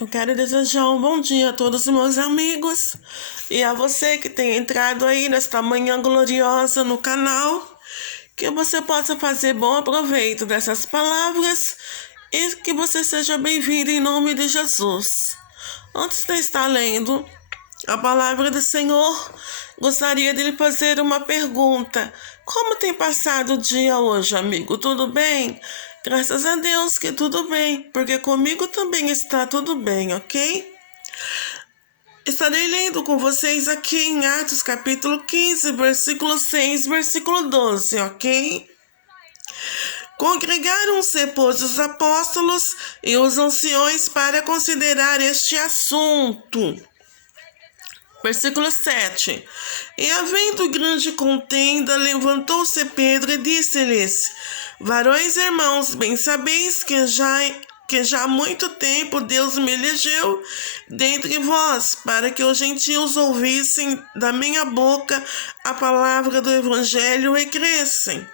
Eu quero desejar um bom dia a todos os meus amigos e a você que tem entrado aí nesta manhã gloriosa no canal, que você possa fazer bom proveito dessas palavras e que você seja bem-vindo em nome de Jesus. Antes de estar lendo a palavra do Senhor, gostaria de lhe fazer uma pergunta. Como tem passado o dia hoje, amigo? Tudo bem? Graças a Deus que tudo bem, porque comigo também está tudo bem, ok? Estarei lendo com vocês aqui em Atos capítulo 15, versículo 6, versículo 12, ok? Congregaram-se, pois, os apóstolos e os anciões para considerar este assunto. Versículo 7. E havendo grande contenda, levantou-se Pedro e disse-lhes: Varões irmãos, bem sabeis que já há muito tempo Deus me elegeu dentre vós, para que os gentios ouvissem da minha boca a palavra do evangelho e crescem.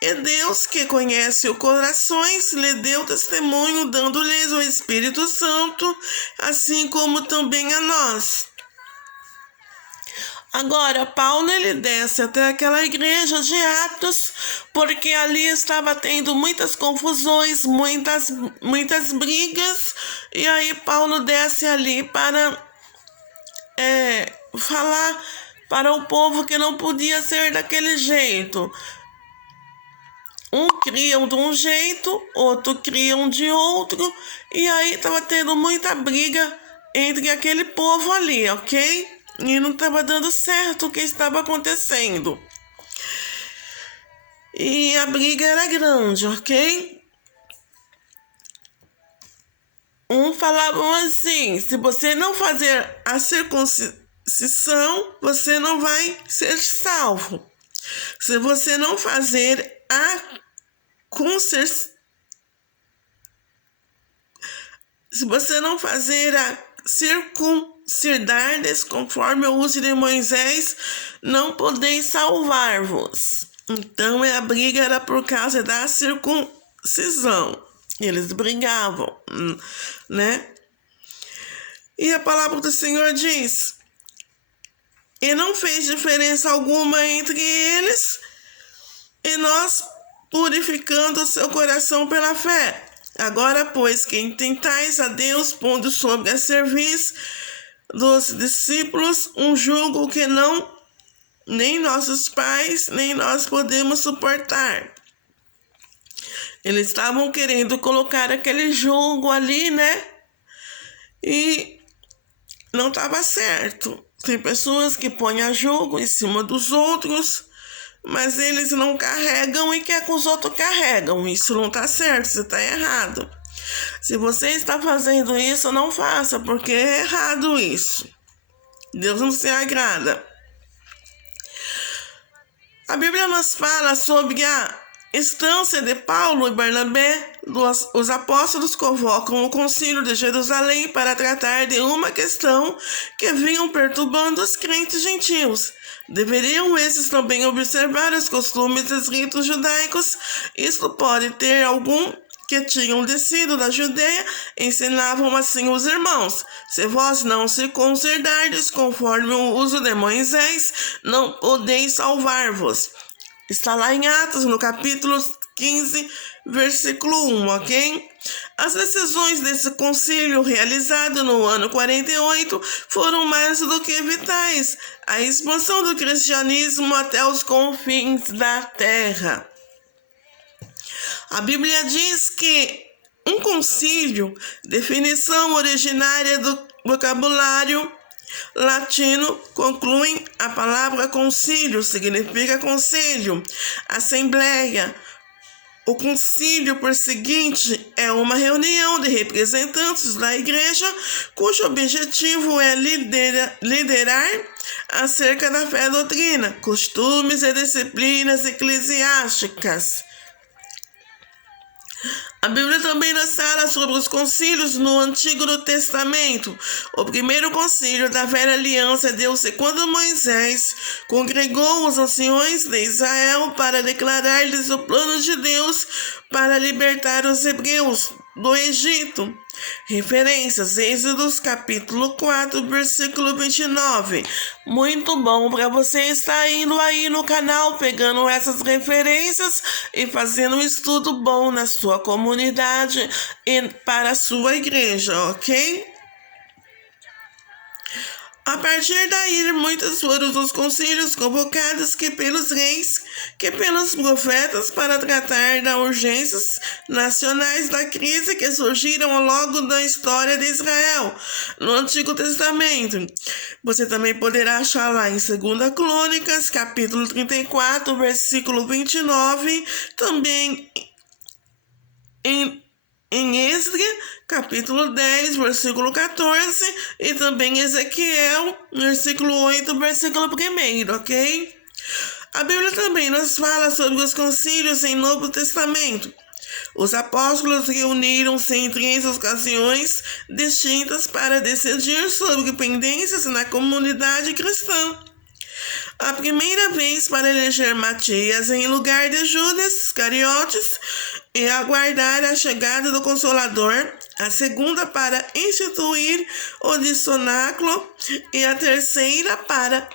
E Deus, que conhece os corações, lhe deu testemunho, dando-lhes o Espírito Santo, assim como também a nós. Agora, Paulo ele desce até aquela igreja de Atos, porque ali estava tendo muitas confusões, muitas brigas, e aí Paulo desce ali para falar para o povo que não podia ser daquele jeito. Um criam de um jeito, outro criam de outro, e aí estava tendo muita briga entre aquele povo ali, ok? E não estava dando certo o que estava acontecendo. E a briga era grande, ok? Um falavam assim: se você não fazer a circuncisão, você não vai ser salvo. Se você não fazer a circuncidar-lhes conforme o uso de Moisés, não podeis salvar-vos. Então a briga era por causa da circuncisão. Eles brigavam, né? E a palavra do Senhor diz: e não fez diferença alguma entre eles, e nós purificando o seu coração pela fé. Agora, pois, quem tentais a Deus, pondo sobre a serviço dos discípulos um jugo que nem nossos pais, nem nós podemos suportar. Eles estavam querendo colocar aquele jugo ali, né? E não estava certo. Tem pessoas que põem a jugo em cima dos outros, mas eles não carregam e quer que os outros carregam. Isso não está certo, isso está errado. Se você está fazendo isso, não faça, porque é errado isso. Deus não se agrada. A Bíblia nos fala sobre a instância de Paulo e Barnabé. Os apóstolos convocam o concílio de Jerusalém para tratar de uma questão que vinham perturbando os crentes gentios. Deveriam esses também observar os costumes e os ritos judaicos. Isto pode ter algum que tinham descido da Judeia, ensinavam assim os irmãos: se vós não se conservardes conforme o uso de Moisés, não podeis salvar-vos. Está lá em Atos, no capítulo 15, versículo 1, ok? As decisões desse concílio realizado no ano 48 foram mais do que vitais: a expansão do cristianismo até os confins da terra. A Bíblia diz que um concílio, definição originária do vocabulário latino, concluem a palavra concílio, significa conselho, assembleia. O concílio, por seguinte, é uma reunião de representantes da igreja cujo objetivo é liderar acerca da fé e doutrina, costumes e disciplinas eclesiásticas. A Bíblia também nos fala sobre os concílios no Antigo Testamento. O primeiro concílio da Velha Aliança deu-se quando Moisés congregou os anciões de Israel para declarar-lhes o plano de Deus para libertar os hebreus do Egito. Referências: Êxodos capítulo 4, versículo 29. Muito bom para você estar indo aí no canal, pegando essas referências e fazendo um estudo bom na sua comunidade e para a sua igreja, ok? A partir daí, muitos foram os concílios convocados que pelos reis, que pelos profetas, para tratar das urgências nacionais da crise que surgiram ao longo da história de Israel, no Antigo Testamento. Você também poderá achar lá em 2 Crônicas, capítulo 34, versículo 29, também em Esdras, capítulo 10, versículo 14, e também Ezequiel, versículo 8, versículo 1, ok? A Bíblia também nos fala sobre os concílios em Novo Testamento. Os apóstolos reuniram-se em 3 ocasiões distintas para decidir sobre pendências na comunidade cristã. A primeira vez para eleger Matias em lugar de Judas Iscariotes e aguardar a chegada do Consolador, a segunda para instituir o dicionáculo e a terceira para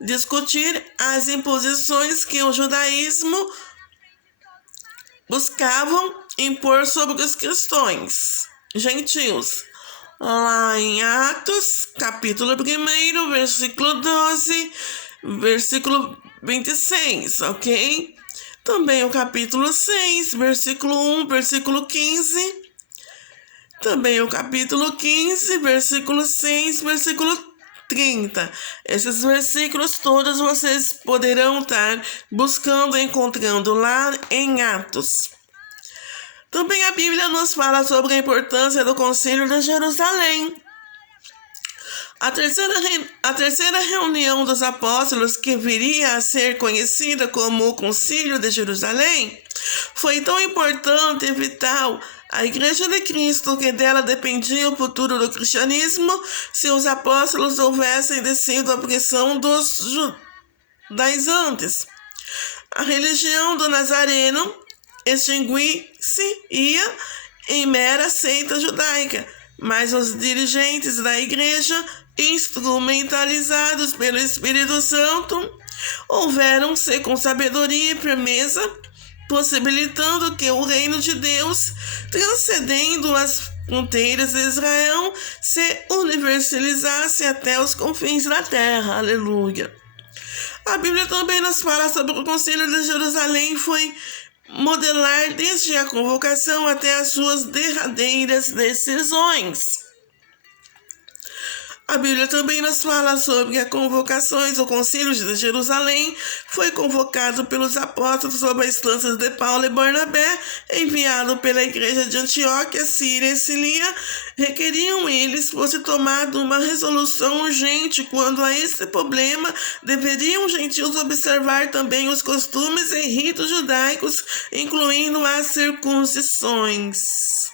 discutir as imposições que o judaísmo buscavam impor sobre os cristãos gentios. Lá em Atos, capítulo 1, versículo 12, versículo 26, ok? Também o capítulo 6, versículo 1, versículo 15. Também o capítulo 15, versículo 6, versículo 30. Esses versículos todos vocês poderão estar buscando, encontrando lá em Atos. Também a Bíblia nos fala sobre a importância do Concílio de Jerusalém. A terceira reunião dos apóstolos, que viria a ser conhecida como o Concílio de Jerusalém, foi tão importante e vital à Igreja de Cristo que dela dependia o futuro do cristianismo se os apóstolos houvessem descido à pressão dos judaizantes. A religião do Nazareno extinguir-se-ia em mera seita judaica, mas os dirigentes da igreja, instrumentalizados pelo Espírito Santo, houveram-se com sabedoria e firmeza, possibilitando que o reino de Deus, transcendendo as fronteiras de Israel, se universalizasse até os confins da terra. Aleluia! A Bíblia também nos fala sobre o Concílio de Jerusalém, foi modelar desde a convocação até as suas derradeiras decisões. A Bíblia também nos fala sobre as convocações. O Concílio de Jerusalém foi convocado pelos apóstolos sob as instâncias de Paulo e Barnabé, enviado pela igreja de Antioquia, Síria e Cilicia. Requeriam eles fosse tomada uma resolução urgente quando a este problema. Deveriam os gentios observar também os costumes e ritos judaicos, incluindo as circuncisões.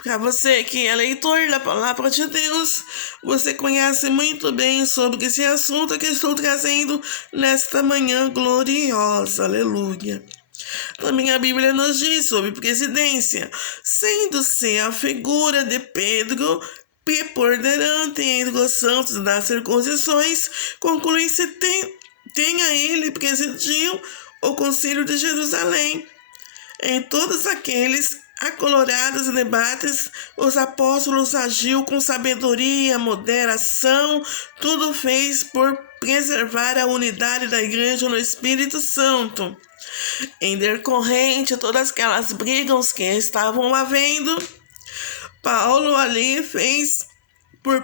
Para você que é leitor da palavra de Deus, você conhece muito bem sobre esse assunto que estou trazendo nesta manhã gloriosa. Aleluia. Também a Bíblia nos diz sobre presidência, sendo-se a figura de Pedro preponderante entre os santos das circuncisões, conclui-se tenha ele presidiu o Concílio de Jerusalém. Em todos aqueles acalorados debates, os apóstolos agiu com sabedoria, moderação, tudo fez por preservar a unidade da igreja no Espírito Santo. Em decorrente de todas aquelas brigas que estavam havendo, Paulo ali fez por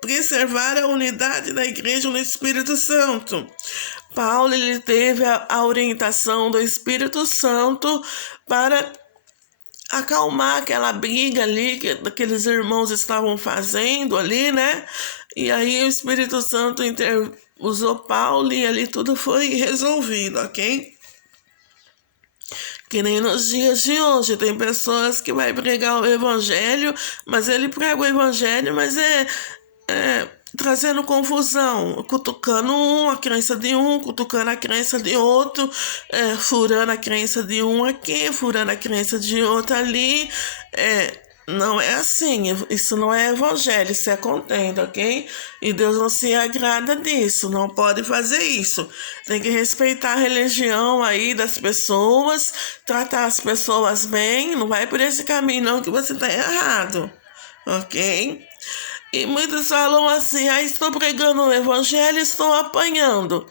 preservar a unidade da igreja no Espírito Santo. Paulo ele teve a orientação do Espírito Santo para acalmar aquela briga ali que aqueles irmãos estavam fazendo ali, né? E aí o Espírito Santo usou Paulo e ali tudo foi resolvido, ok? Que nem nos dias de hoje, tem pessoas que vai pregar o evangelho, mas ele prega o evangelho, mas trazendo confusão, cutucando a crença de um, cutucando a crença de outro, furando a crença de um aqui, furando a crença de outro ali. Não é assim, isso não é evangelho, isso é contenda, ok? E Deus não se agrada disso, não pode fazer isso. Tem que respeitar a religião aí das pessoas, tratar as pessoas bem, não vai por esse caminho não que você tá errado, ok? E muitos falam assim, estou pregando o evangelho e estou apanhando,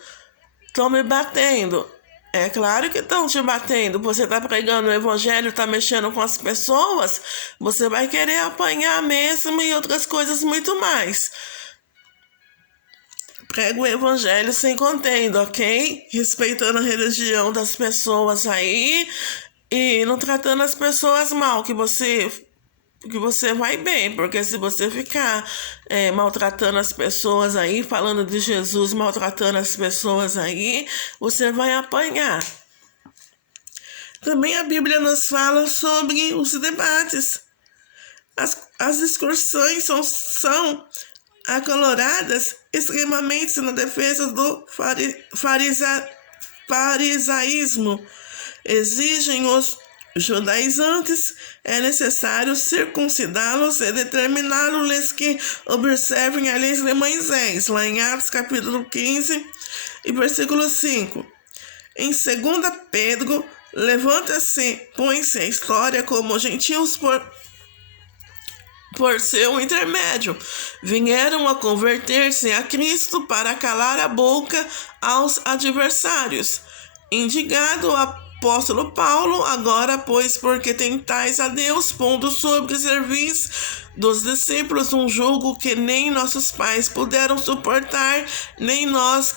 estão me batendo. É claro que estão te batendo. Você está pregando o evangelho, está mexendo com as pessoas, você vai querer apanhar mesmo e outras coisas muito mais. Prega o evangelho sem contenda, ok? Respeitando a religião das pessoas aí e não tratando as pessoas mal, que você vai bem, porque se você ficar maltratando as pessoas aí, falando de Jesus, maltratando as pessoas aí, você vai apanhar. Também a Bíblia nos fala sobre os debates. As discussões são acaloradas extremamente na defesa do farisaísmo. Exigem os judaizantes, é necessário circuncidá-los e determiná-los que observem a lei de Moisés, lá em Atos capítulo 15 e versículo 5. Em 2 Pedro, levanta-se, põe-se a história como gentios por seu intermédio, vieram a converter-se a Cristo para calar a boca aos adversários. Indigado apóstolo Paulo, agora, pois, porque tentais a Deus, pondo sobre servis dos discípulos um jugo que nem nossos pais puderam suportar, nem nós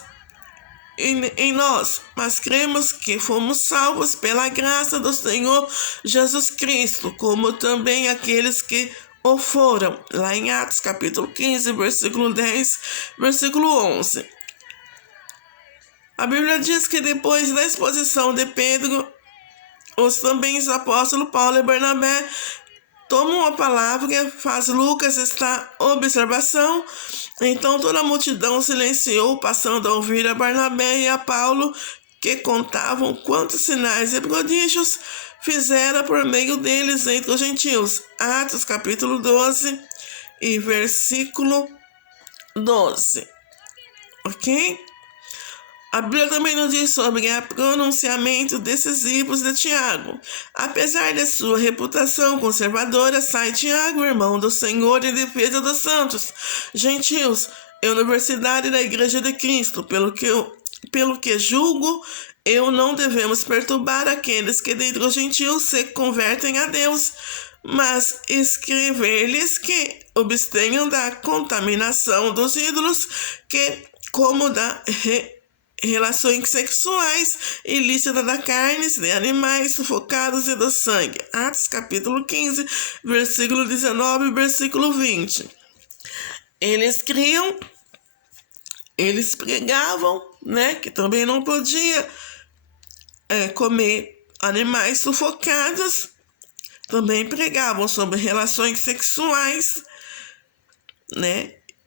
em nós, mas cremos que fomos salvos pela graça do Senhor Jesus Cristo, como também aqueles que o foram, lá em Atos capítulo 15, versículo 10, versículo 11. A Bíblia diz que depois da exposição de Pedro, os apóstolos Paulo e Barnabé tomam a palavra e faz Lucas esta observação. Então toda a multidão silenciou, passando a ouvir a Barnabé e a Paulo, que contavam quantos sinais e prodígios fizera por meio deles entre os gentios. Atos capítulo 12 e versículo 12. Ok? A Bíblia também nos diz sobre o pronunciamento decisivos de Tiago. Apesar de sua reputação conservadora, sai Tiago, irmão do Senhor, em defesa dos santos gentios e universidade da Igreja de Cristo. Pelo que julgo, não devemos perturbar aqueles que dentre os gentios se convertem a Deus, mas escrever-lhes que abstenham da contaminação dos ídolos, como da relações sexuais ilícitas da carne, de animais sufocados e do sangue. Atos capítulo 15, versículo 19 e versículo 20. Eles pregavam, que também não podia comer animais sufocados. Também pregavam sobre relações sexuais,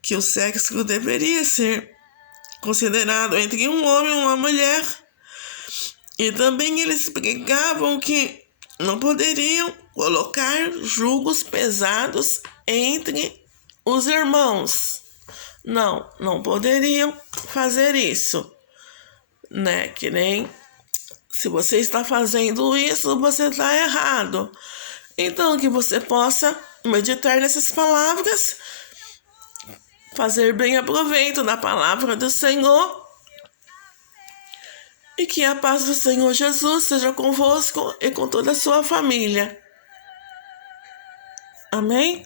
que o sexo deveria ser considerado entre um homem e uma mulher. E também eles pregavam que não poderiam colocar julgos pesados entre os irmãos. Não poderiam fazer isso, que nem se você está fazendo isso, você está errado. Então, que você possa meditar nessas palavras, fazer bem aproveito da palavra do Senhor, e que a paz do Senhor Jesus seja convosco e com toda a sua família. Amém?